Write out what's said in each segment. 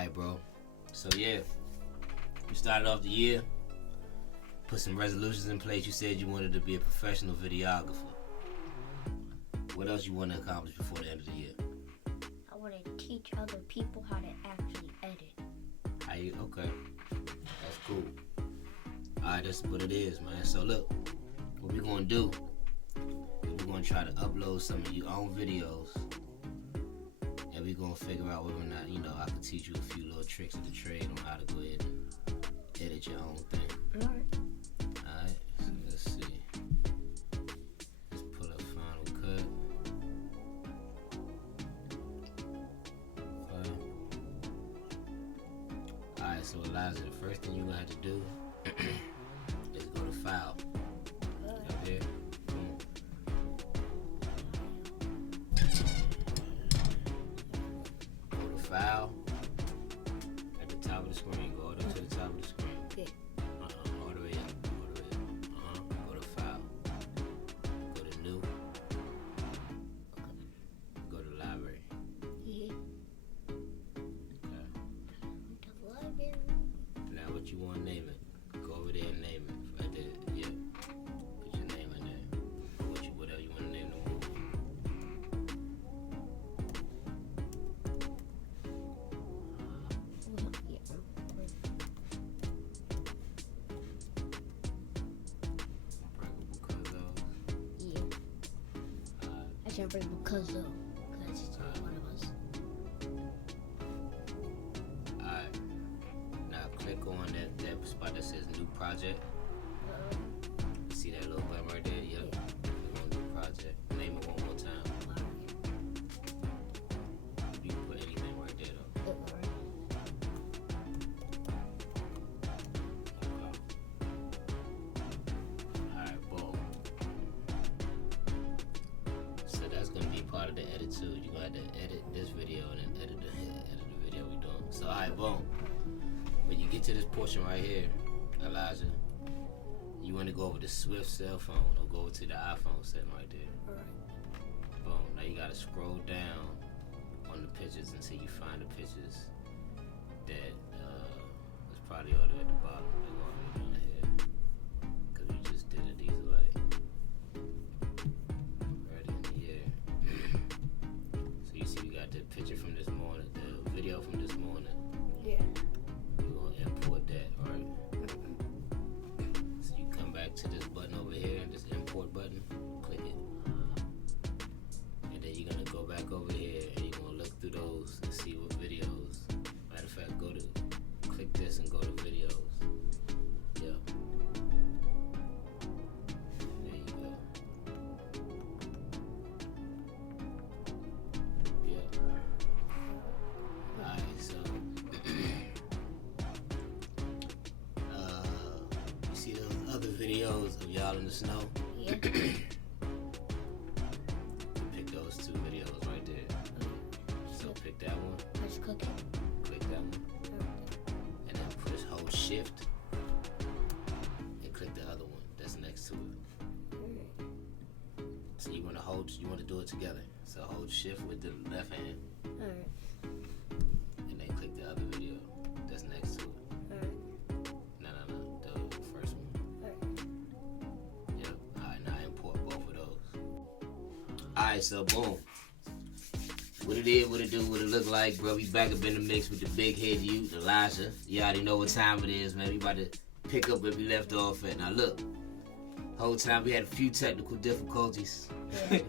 Alright, bro. So yeah, you started off the year, put some resolutions in place. You said you wanted to be a professional videographer. What else you want to accomplish before the end of the year? I want to teach other people how to actually edit. Okay, that's cool. Alright, that's what it is, man. So look, what we're gonna do is we're gonna try to upload some of your own videos, and we're gonna figure out whether or not, I can teach you a few little tricks of the trade on how to go ahead and edit your own thing. Alright. So let's see. Let's pull up Final Cut. Alright, so Eliza, the first thing you're gonna have to do is go to File. Up here. Boom. Go to File. At the top of the screen. Go all the way to the top of the screen. Okay. All the way up. Go to File. Go to New. Go to Library. Yeah. Okay. The library. Now what you want to name it? Go over there and name it. Right there. Yeah. Put your name in there. Whatever you want to name the movie. Unbreakable Cousins. Yeah. I can't bring because though. Because it's one of us. Alright. Now click on that spot that says New Project. See that little button right there? Yep. Yeah. Click on New Project. Name it one more time. You can put anything right there though. Alright, boom. So that's gonna be part of the edit too. You're gonna have to edit this video and then edit the video we doing. So alright, boom. When you get to this portion right here, Elijah, you want to go over the Swift cell phone or go over to the iPhone setting right there. Alright. Boom. Now you gotta scroll down on the pictures until you find the pictures that is probably all the way at the bottom. They're going to be down here because we just did it these way. Already in the air. So you see we got the picture from this morning, the video from this morning. Yeah. We're gonna import that, alright? So you come back to this button over here, this import button, click it. And then you're gonna go back over here and you're gonna look through those and see what videos. Matter of fact, click this and go to videos. Yeah. There you go. Yeah. Alright, so you see those other videos of y'all in the snow? Yeah. Pick those two videos right there. So pick that one, Let's cook it. click that one, and then push hold shift and click the other one that's next to it. So you wanna do it together. So hold shift with the left hand Alright. and then click the other video that's next to it. Alright. No, the first one. Alright. Yep. Alright, now import both of those. Alright, so boom. What it is, what it do, what it look like, bro. We back up in the mix with the big head youth, Elijah. You already know what time it is, man. We about to pick up where we left off at. Now look, whole time we had a few technical difficulties. Yeah.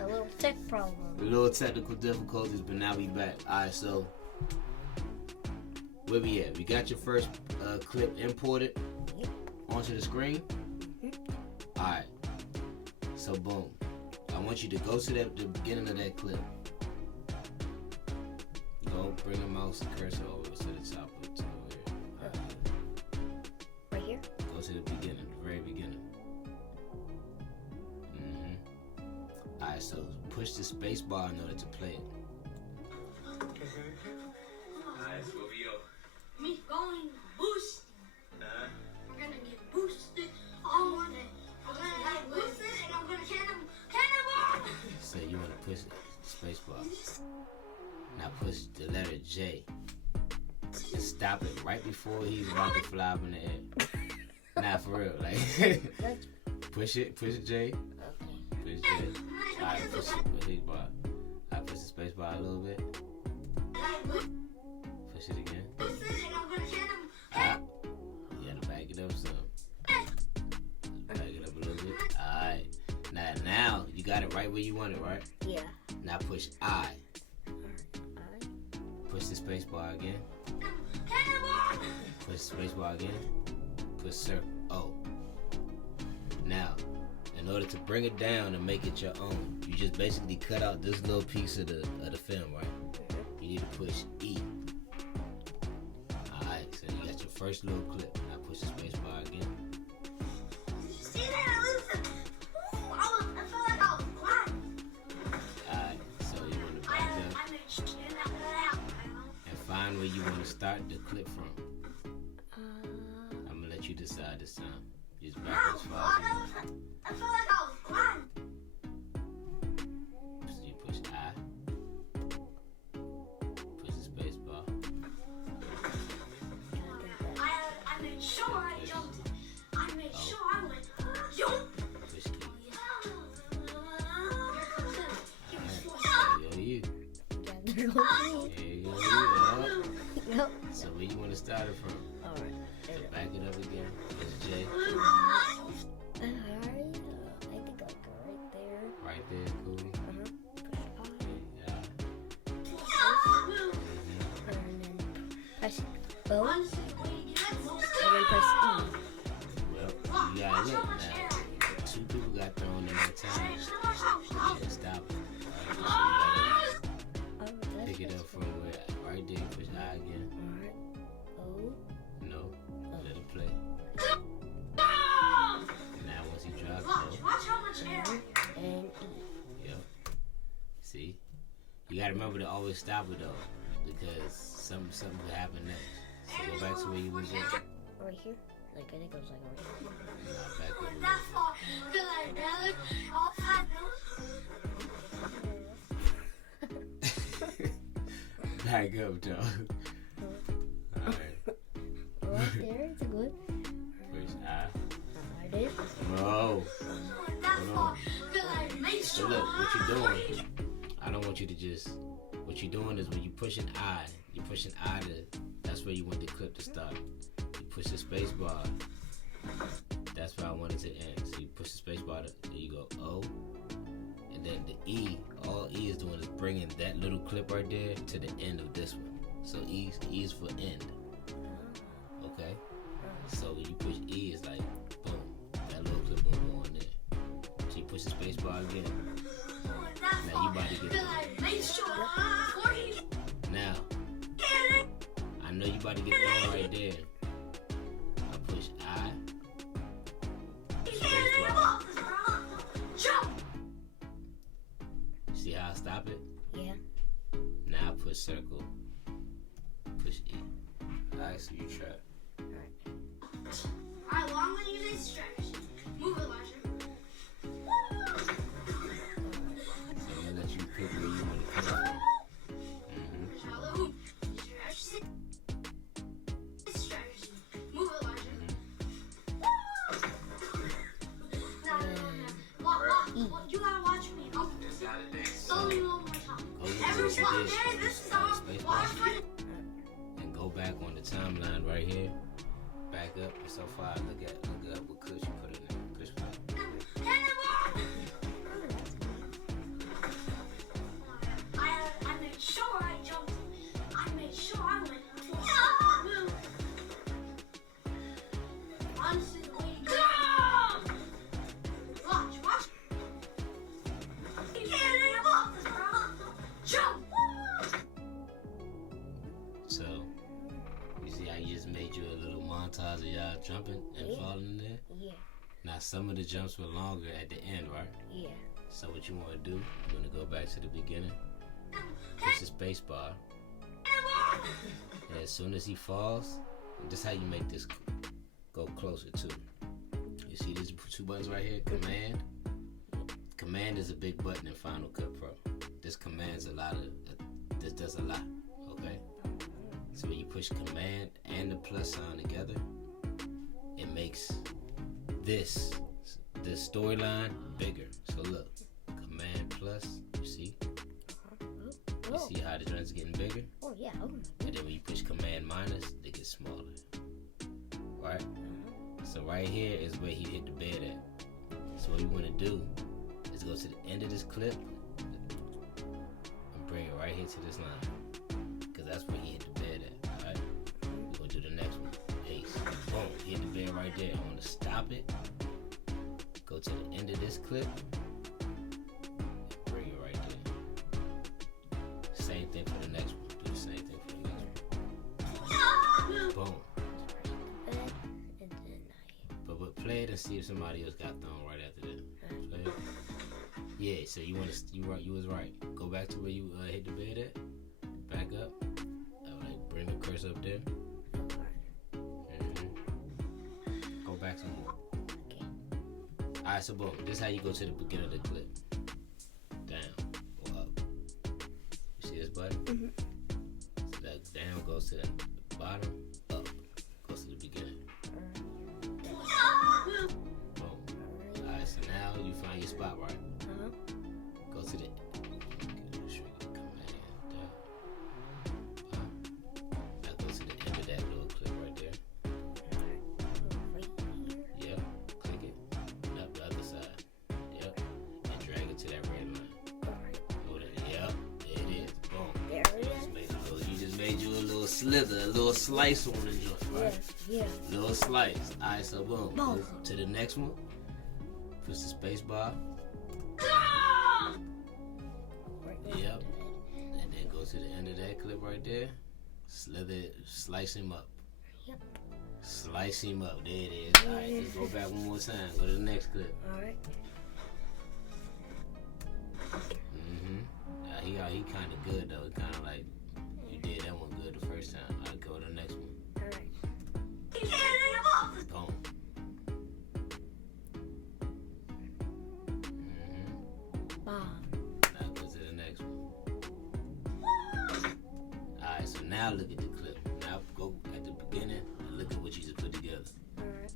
A little tech problem. Little technical difficulties, but now we back. Alright, so where we at? We got your first clip imported Yep. onto the screen. Alright, so boom. I want you to go to the beginning of that clip. Go bring the mouse and cursor over to the top of the tool here. Right here? Go to the beginning, the very beginning. Alright, so push the space bar in order to play it. Nice, where we go? Me going boosting. Huh? I'm gonna get boosted all morning. I'm gonna get boosted and I'm gonna cannonball. So you want to push space bar. Now push the letter J Just stop it right before he's about to fly up in the air. Nah, for real. Like, push it, Jay. Okay. Push Jay. Alright, push the bar. I push the space bar a little bit. Push it again. Ah, you gotta back it up some. Back it up a little bit. Alright. Now you got it right where you want it, right? Yeah. Now push I. Alright. Push the space bar again. Push the space bar again. Push circle O. Now, in order to bring it down and make it your own, you just basically cut out this little piece of the film, right? You need to push E. Alright, so you got your first little clip. Now push the space bar again. See that? I felt like I was blind. Alright, so you want to back up and find where you want to start the clip from. I'm gonna let you decide this time. Just back as far as you want. I felt like I was blind. So you push I. Push the space bar. I made sure I jumped. I made sure I went jump. Push E. There you go, you. There you go. There you go, you. Nope. So where you want to start it from? Alright. So back it up again. Push J. Alright. I think I'll go right there. Right there, cool. Push Yeah. and then press both, and then press E. Well, you gotta look now. Two people got thrown in that time. You can't stop it. Right? So you gotta pick it up from where? Right there. Push I again. Alright. Oh. No. Let it play. Now once he drops it. Watch how much air. And E. Yep. See? You gotta remember to always stop it though. Because something could happen next. So go back to where you was at. Right here? Like, I think it was like right here. Nah, back up a little That far. Because I barely all 5 minutes. Back up, dog. Alright. Right there, it's good. Push I. I did. Whoa. That Hold far. on. Because I made So sure. look, what you're doing, I don't want you to just, what you're doing is when you push an I, you're pushing I to, that's where you want the clip to start. You push the space bar, that's where I want it to end. So you push the space bar, there you go, O, and then the E, all E is doing is bringing that little clip right there to the end of this one. So E is for end, okay? So when you push E, it's like, boom, that little clip will go on there. So you push the space bar again. Now you about to get Because I made sure. Now, I know you about to get thrown right there. I push I. Space bar. Jump. See how I stop it? Yeah. Now I push circle. Push E. Alright, so you try. Alright, well, I'm going to use a strategy. Move it, Elijah. So I'm gonna let you pick where you want to come from. Shallow. Strategy. Move it, Elijah. No. You gotta watch me. I'll show you one more time. Go to Every what you one did. day, this time, Space bar. watch me. And go back on the timeline right here. Back up. And so far, look up what clips you put in there. Push play. I made sure I jumped. I made sure I went. Honestly, the way you go. Watch. Jump. So, you see how you just made you a little montage of y'all jumping and falling in there? Yeah. Now, some of the jumps were longer at the end, right? Yeah. So what you want to do, you want to go back to the beginning, push the space bar, and as soon as he falls, this is how you make this go closer too. You see these two buttons right here, command? Command is a big button in Final Cut Pro. This commands a lot of, this does a lot, okay? So when you push command and the plus sign together, it makes the storyline bigger. So look, command plus, you see? You see how the joint's getting bigger? Oh, yeah. Oh, And then when you push command minus, they get smaller. Right? So right here is where he hit the bed at. So what you want to do is go to the end of this clip and bring it right here to this line. Because that's where he hit the bed at. Alright? We're going to do the next one. Ace. Boom. He hit the bed right there. I want to stop it. Go to the end of this clip. Bring it right there. Same thing for the next one. Do the same thing for the next one. Boom. But play it and see if somebody else got thrown right after that. Play it. Yeah, so you was right. Go back to where you hit the bed at. Back up. Alright, bring the cursor up there. Go back some more. Alright, so boom. This is how you go to the beginning of the clip. Down or up. You see this button? So that down goes to the bottom, up goes to the beginning. Boom. Alright, so now you find your spot right. Go to the now go to the end of that little clip right there. Yep. Click it. And up the other side. Yep. And drag it to that red line. Hold it. Yep. There it is. Boom. There it is. You just made you a little slither, a little slice on the joint, right? Yeah. Little slice. Alright, so boom. Go to the next one. Push the space bar. Yep. And then go to the end of that clip right there. Slither it, slice him up. Yep. Slice him up. There it is. Alright, just go back one more time. Go to the next clip. Alright. He kind of good though. Kind of like you did that one good the first time. Alright, go to the next one. Alright. Boom. Bomb. Now go to the next one. Alright, so now look at the clip. Now go at the beginning and look at what you just put together. Alright.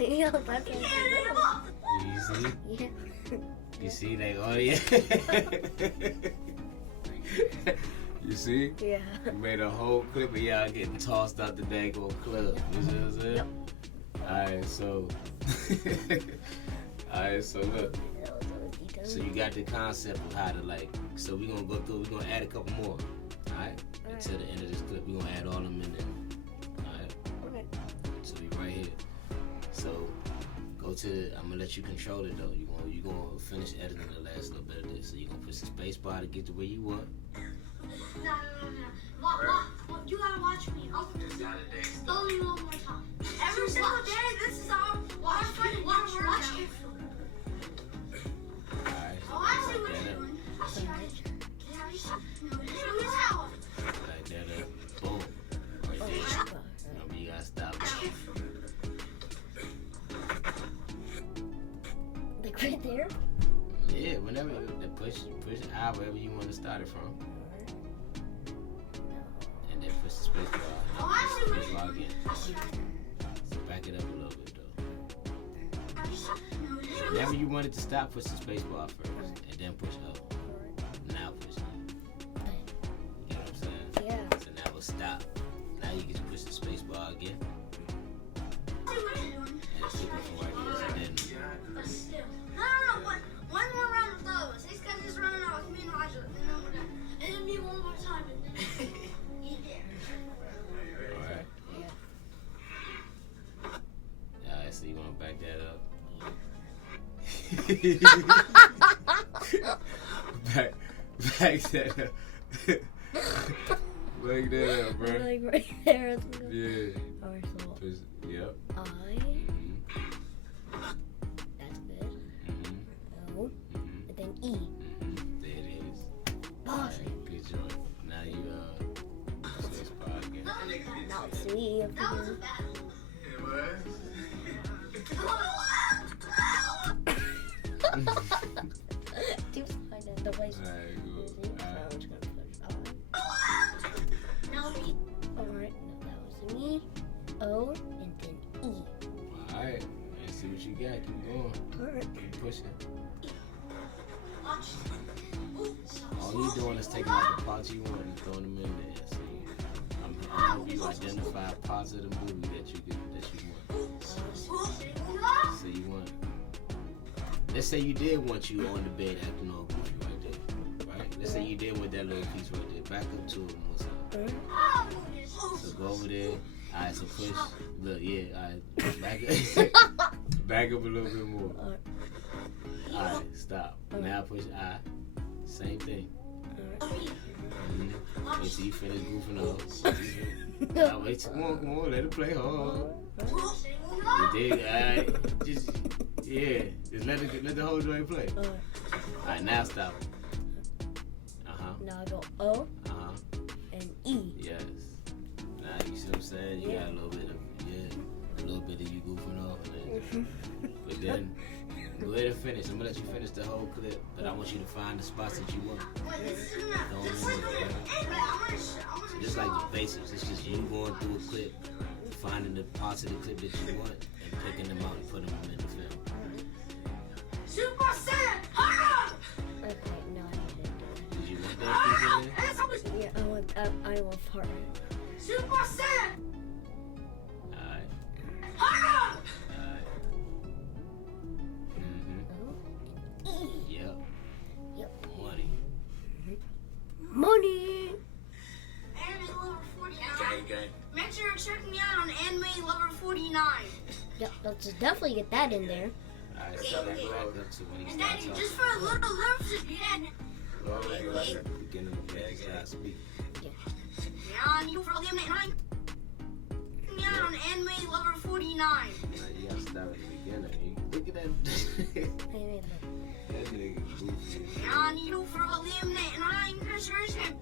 Yeah, that's You see? yeah. You see, like, oh yeah. You see? Yeah. You made a whole clip of y'all getting tossed out the daggone club. You see what I'm saying? Yep. Alright, so look. So you got the concept of how to like, so we're gonna go through, we're gonna add a couple more. Alright? Until the end of this clip, we're gonna add all of them in there. Alright? Okay. So we right here. So go to, I'm gonna let you control it though. You gonna finish editing the last little bit of this. So you're gonna push the space bar to get to where you want. No. You gotta watch me. Slowly one more time. Every single day, this is our watch carefully. Alright. Oh, I see what you're doing. Like that up. Boom. Right there. Remember you gotta stop it. Like right there? Yeah, whenever push out wherever you want to start it from. And then push the space bar. Oh, I see what you're Log in. So back it up a little bit though. Whenever you want it to stop, push the space bar first. And then push up. Now push it. You know what I'm saying? Yeah. So now we'll stop. Now you can just push the space bar again. And it's looking for right here. So then No. One more round of those. These guys just running out with me and Roger. And then we're done. And then me one more time. And then alright. Yeah. Alright, so you want to back that up? back that up. Back that up, bro. Like right there. Yeah. Alright, so Yep. that's good. O. And then E. There it is. Oh, Good job. Now you space bar again. now it's me. that was a bad one. It was. Two sided the way. Alright, cool. So I'm just gonna push on. No, me. Alright, no, that was me. O and then E. Alright, let's see what you got. Keep going. Alright. Keep pushing. Watch. All you doing is taking out the parts you want and throwing them in there. So I'm helping you identify parts of the movie that you want. So you want. Let's say you did want you on the bed acting all goofy right there. Right? Let's say you did want that little piece right there. Back up to it one time. So go over there. Alright, so push. Look, yeah, alright. Back up a little bit more. Alright, stop. Now push I. Same thing. Wait till you finish goofing off. Now wait till, come on, let it play hard. You did, alright. Just let the whole joint play. Alright, now stop. Now I go O and E. Yes. Now you see what I'm saying? You got a little bit of you goofing off. But then go ahead and finish. I'm gonna let you finish the whole clip, but I want you to find the spots that you want. Just like the basics. It's just you going through a clip, finding the parts of the clip that you want, and picking them out and putting them in the film. Super Saiyan! Hurry! Okay, no, I didn't. Did you want that piece in there? Yeah, I want part. Super Saiyan! Alright. Hurry! Alright. E. Yep. Yep. Money. Money. Anime Lover 49. Gang. Make sure to check me out on Anime Lover 49. Yep, let's just definitely get that in there. Alright, so back up to when he And starts Daddy, talking. just for a little lyrics again. Beginning of the speak. Yeah, you for him and I'm me out on Anime Lover 49. Now you gotta start at the beginning. Look at that. That nigga goofy. Yeah, you for him and I'm sure him.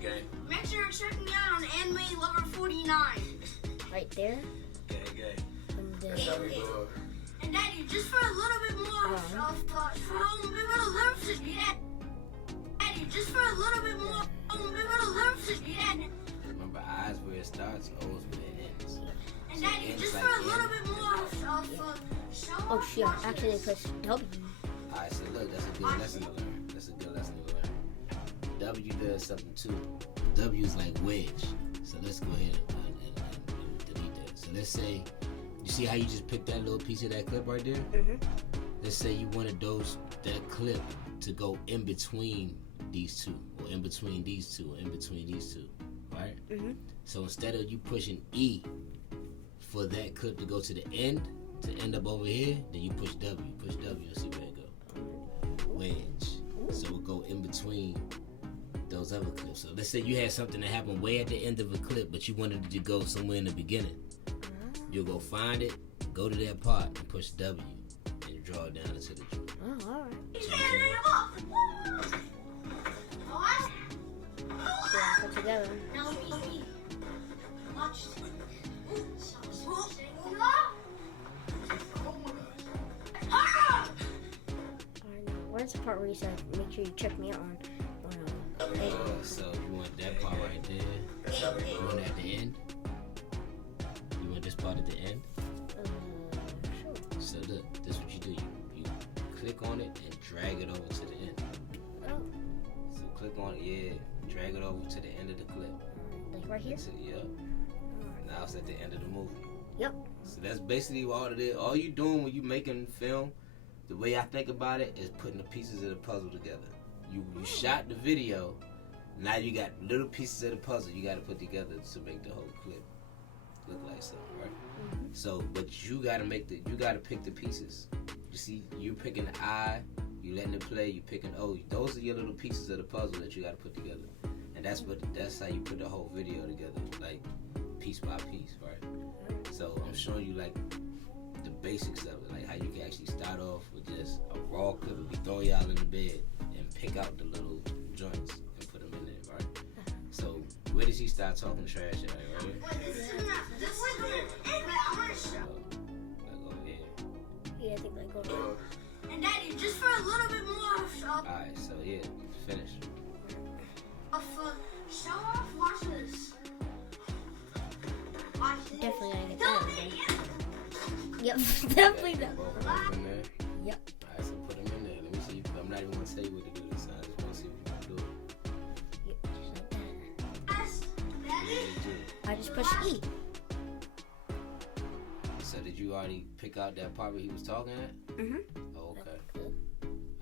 Gang. Make sure to check me out on Anime Lover 49. Right there. Gang. And then And Daddy, just for a little bit more for a little bit of lyrics again. Daddy, just for a little bit more lyrics again. Remember, eyes where it starts, O's where it ends. And Daddy, just for a little bit more oh shit, I actually pressed W. Alright, so look, that's a good lesson to learn. W does something too. W is like wedge. So let's go ahead and delete that. So let's say, you see how you just picked that little piece of that clip right there? Let's say you wanted that clip to go in between these two, or in between these two, or in between these two, right? So instead of you pushing E for that clip to go to the end, to end up over here, then you push W and see where it go. Wedge. So it'll go in between those other clips. So let's say you had something that happened way at the end of a clip, but you wanted it to go somewhere in the beginning. You'll go find it, go to that part, and push W, and draw it down into the joint. Oh, alright. Yeah, put together. Now me. Watch. Alright, now where's the part where you said make sure you check me out on So you want that part right there? You want it at the end? You want this part at the end? sure. So look, this is what you do. You click on it and drag it over to the end. Oh, So click on it, yeah. Drag it over to the end of the clip. like right here? Yep. Now it's at the end of the movie. Yep. So that's basically all it is. All you doing when you making film, the way I think about it, is putting the pieces of the puzzle together. You shot the video, now you got little pieces of the puzzle you got to put together to make the whole clip look like something, right? So, but you got to pick the pieces. You see, you're picking the I, you letting it play, you picking O. Those are your little pieces of the puzzle that you got to put together, and that's how you put the whole video together, like piece by piece, right? So I'm showing you like the basics of it, like how you can actually start off with just a raw clip and be throwing y'all in the bed and pick out the little joints and put them in there, right? So where does he start talking trash at, right? Yeah, I think like over there. And And Daddy, just for a little bit more Alright, so yeah, finish. show off, watch this. Watch this. Definitely gotta get Don't that. be- Yep, definitely that. Both of them in there. Yep. Alright, so put them in there. Let me see. I'm not even gonna tell you what to do this time. I just wanna see what you're gonna do. Yep, just like that. Daddy? I just push E. So did you already pick out that part where he was talking at? Mhm. Oh, okay.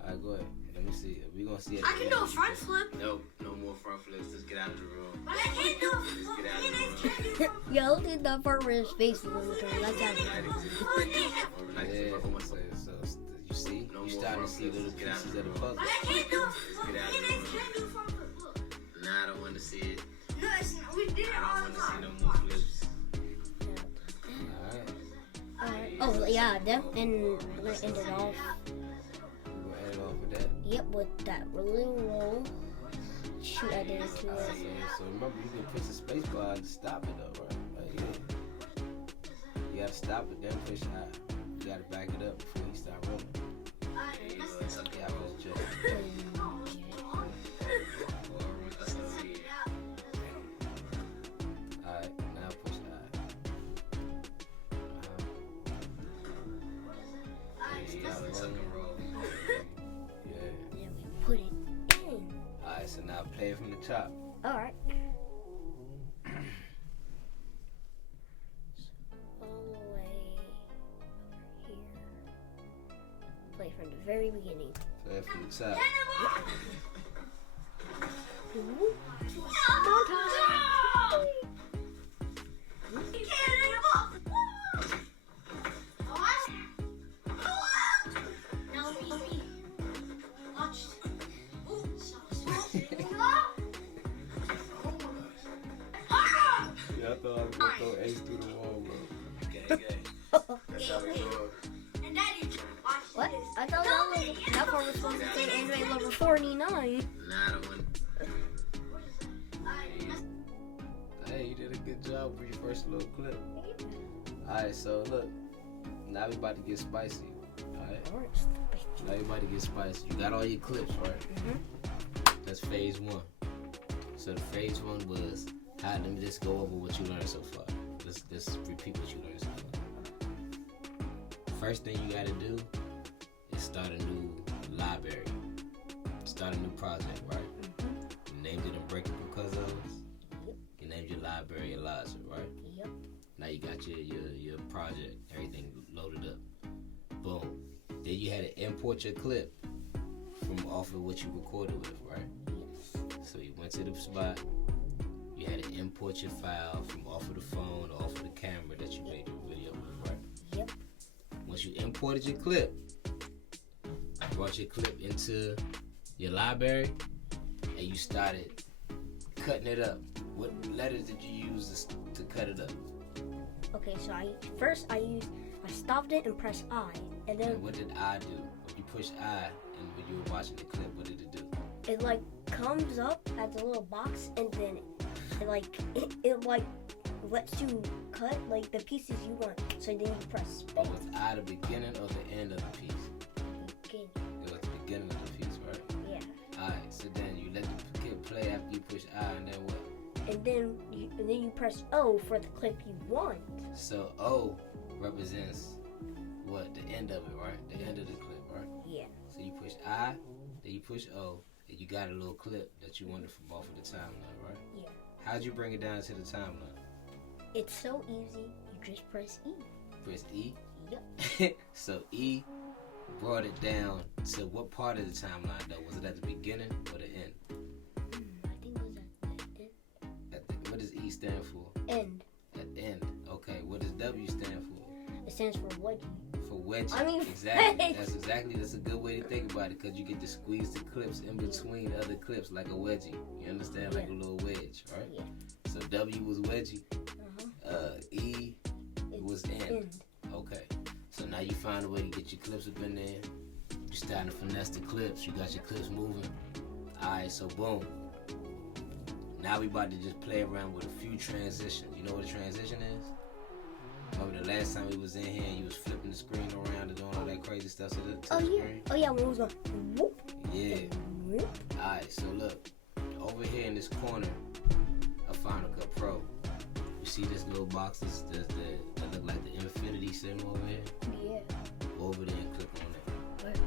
Alright, go ahead. Let me see. We gonna see it. I can do a front flip. Nope, no more front flips. Just get out of the room. But I can't do a flip. Get out of the Can't do a flip. Yo, look at that part where his face is on the turn. That's how Yeah. So you see? No You more starting to front see flips. little Just get out pieces of of the the puzzle. But I can't do a flip. Get out of the Can't room. do a front flip. Look. Nah, I don't want to see it. No, it's not. We did it I all don't the want to see time. no more flips. Alright. Oh, yeah, then, and we're gonna end it off. We're gonna end it off with that. Yep, with that little roll. Shoot, I did it too. Alright, so remember you can push the space bar to stop it though, right? Like, yeah. You gotta stop it, then push high. You gotta back it up before you start rolling. Yeah, I was joking. Alright, now push high. Stop rolling. Yeah. Then we put it in. Alright, so now play it from the top. Alright. All the way over here. Play from the very beginning. Play it from the top. Ooh. Yeah, I thought I was gonna throw Ace through the wall, bro. Gang, gang. That's how it goes. What? I thought that part was supposed to say anime level 49. Nah, I don't want Hey, you did a good job for your first little clip. Alright, so look. Now we about to get spicy. Alright? Now we about to get spicy. You got all your clips, right? Mm-hmm. That's phase one. So the phase one was, let me just go over what you learned so far. Let's repeat what you learned so far. First thing you gotta do is start a new library. Start a new project, right? You named it Unbreakable Puzzles. You named your library Elijah, right? Yep. Now you got your project, everything loaded up. Boom. Then you had to import your clip from off of what you recorded with, right? Yes. So you went to the spot, you had to import your file from off of the phone or off of the camera that you made the video with, right? Yep. Once you imported your clip, brought your clip into your library, and you started cutting it up. What letters did you use to cut it up? Okay, so I stopped it and pressed I, and then And what did I do? When you pushed I, and when you were watching the clip, what did it do? it like comes up as a little box, and then it like lets you cut like the pieces you want. So then you press space. Oh, was I the beginning or the end of the piece? Again. It was the beginning of the piece, right? Yeah. Alright, so then you let the kid play after you push I, and then what? And then you press O for the clip you want. So O represents what? The end of it, right? The end of the clip, right? Yeah. So you push I, then you push O, and you got a little clip that you wanted from off of the timeline, right? Yeah. How'd you bring it down to the timeline? It's so easy. You just press E. Press E? Yep. So E brought it down to what part of the timeline though? Was it at the beginning or the end? I think it was at the What does E stand for? end. At the end. Okay, what does W stand for? It stands for wedgie. For wedgie. I mean, exactly. That's a good way to think about it, because you get to squeeze the clips in between other clips like a wedgie. You understand? Like a little wedge, right? Yeah. So W was wedgie. Uh-huh. E was end. Okay. So now you find a way to get your clips up in there. You starting to finesse the clips. You got your clips moving. Alright, so boom. Now we about to just play around with a few transitions. You know what a transition is? Remember the last time we was in here and you was flipping the screen around and doing all that crazy stuff to the Oh, the yeah. screen? Oh, yeah, when it was going whoop. Yeah. Whoop. Alright, so look. Over here in this corner of Final Cut Pro, you see this little boxes that look like the infinity symbol over here? Yeah. Go over there and click on it. Right.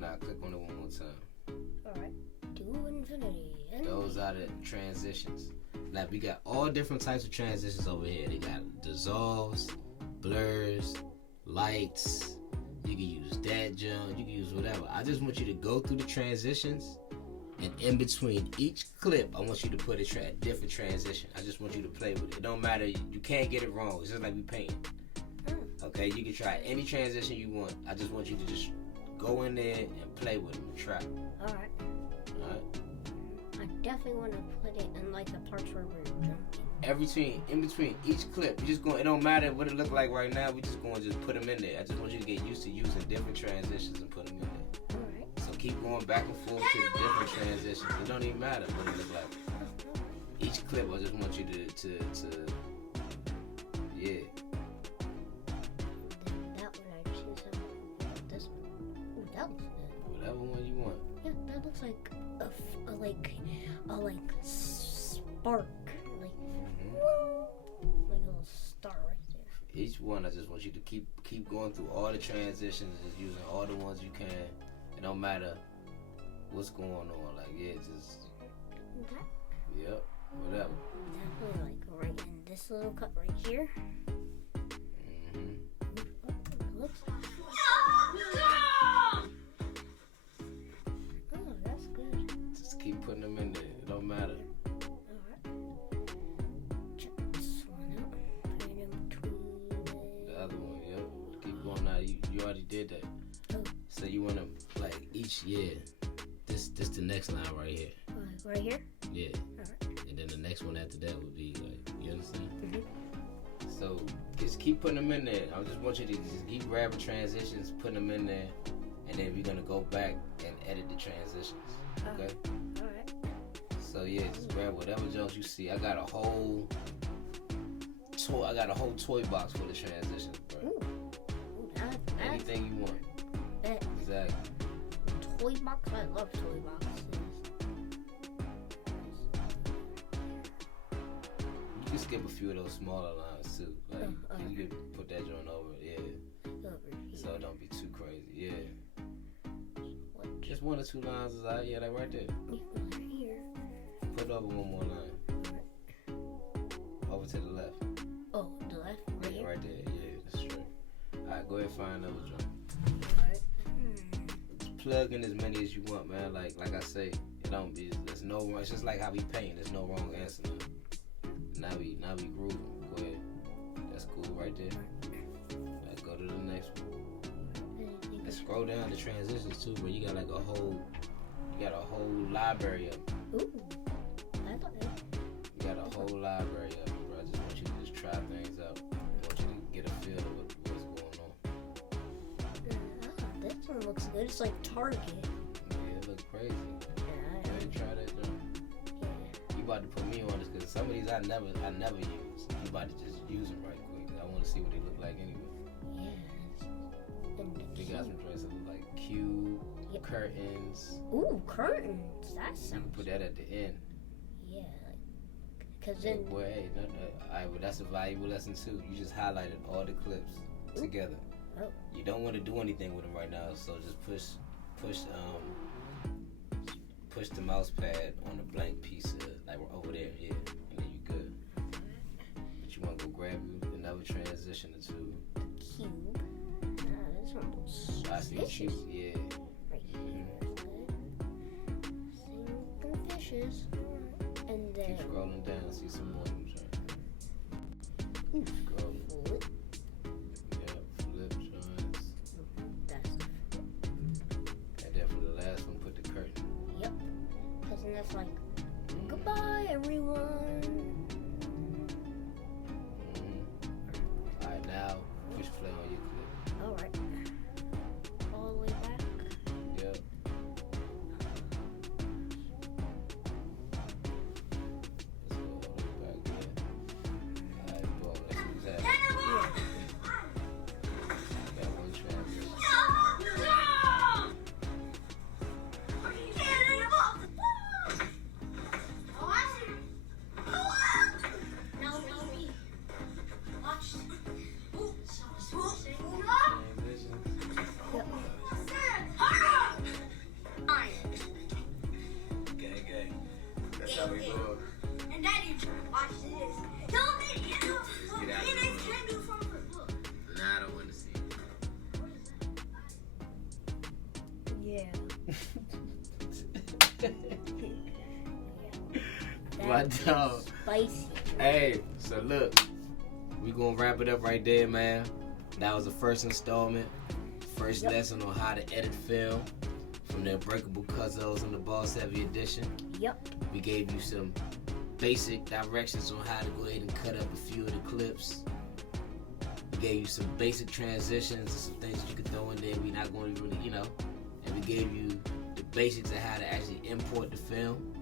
Now click on it one more time. Alright. To infinity. Those are the transitions. Now we got all different types of transitions over here. They got dissolves, blurs, lights. You can use that jump. You can use whatever. I just want you to go through the transitions, and in between each clip, I want you to put a different transition. I just want you to play with it. It don't matter. You can't get it wrong. It's just like we painting. Okay, you can try any transition you want. I just want you to just go in there and play with it and try. Alright. Alright. I definitely want to put it in like the parts where we're jumping. In between each clip, you just going. It don't matter what it look like right now. We just going to just put them in there. I just want you to get used to using different transitions and put them in there. Alright. So keep going back and forth to the different transitions. It don't even matter what it look like. Each clip, I just want you to yeah. That one I choose this one. Ooh, that looks good. Whatever one you want. Yeah, that looks like a spark, like like a little star right there. Each one, I just want you to keep going through all the transitions, just using all the ones you can. It don't matter what's going on. Like just That yep, whatever. definitely like right in this little cut right here. Looks. Oh, that's good. Just keep putting them in there. It don't matter. Check this one out. Put it in between. The other one, yep. Keep going now. You already did that. Oh. So you want to like each this the next line right here. Right here. Yeah. Alright. And then the next one after that would be like, you understand? Mhm. So just keep putting them in there. I just want you to just keep grabbing transitions, putting them in there, and then we're gonna go back and edit the transitions. Okay. Alright. So yeah, just grab whatever jokes you see. I got a whole toy box for the transitions, bro. Ooh, that Anything you want. bet. Exactly. Toy box. I love toy boxes. You can skip a few of those smaller lines too. Like you can put that joint over, yeah. Over here. So it don't be too crazy, yeah. What? Just one or two lines is out, yeah, like right there. Right here. Put over one more line. Over to the left. Oh, the left. Right Yeah, here. right there, yeah, that's straight. Alright, go ahead and find another joint. Alright. Plug in as many as you want, man. Like I say, it don't be. There's no wrong. It's just like how we paint. There's no wrong answer. Now we grooving. Go ahead. That's cool right there. Let's go to the next one. Let's scroll down the transitions too, bro. You got a whole library of them. Ooh. I thought it. You got a whole library of them, bro. I just want you to just try things out. I want you to get a feel of what's going on. This one looks good. It's like Target. Yeah, it looks crazy. Go Yeah. ahead and try that joint. You about to put me on this because some of these I never use. You about to just use them right quick. I want to see what they look like anyway. Yeah. And the They got some joints that look like cube, curtains. Ooh, curtains. That You can sounds. put that at the end. Yeah. Cause Hey, then. boy, hey, alright, well that's a valuable lesson too. You just highlighted all the clips together. Oh. You don't want to do anything with them right now, so just push the mouse pad on the blank piece like we're over there, yeah, and then you good. But you want to go grab you another transition or two. Cube. This one looks I see fishes. cute, yeah. Right here. Good. Same fishes. And then. Keep scrolling down, see some more. Ooh, Scroll. flip. Yeah, flip joints. That's. And then for the last one, put the curtain. Yep. Cause then that's like. Goodbye, everyone. Alright, now push play on your clip. Alright. All the way back. Yep. Let's go all the way back there. Yeah. My That's dog. spicy. Hey, so look, we gonna wrap it up right there, man. That was the first installment, first Yep. lesson on how to edit film from the Unbreakable Cuzzos in the Boss Heavy edition. Yep. We gave you some basic directions on how to go ahead and cut up a few of the clips. We gave you some basic transitions and some things that you could throw in there. We're not going to really, and we gave you the basics of how to actually import the film.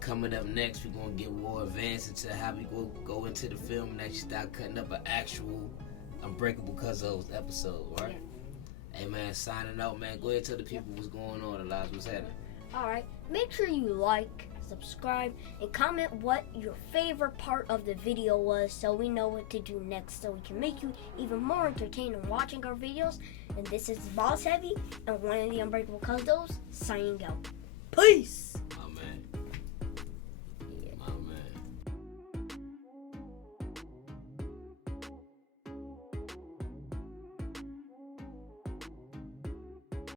Coming up next, we're going to get more advanced into how we go into the film and actually start cutting up an actual Unbreakable Cuzzos episode, right? Yeah. Hey, man, signing out, man. Go ahead and tell the people what's going on, Elijah. What's happening? Alright, make sure you like, subscribe, and comment what your favorite part of the video was so we know what to do next so we can make you even more entertained in watching our videos. And this is Boss Heavy and one of the Unbreakable Cuzzos signing out. Peace!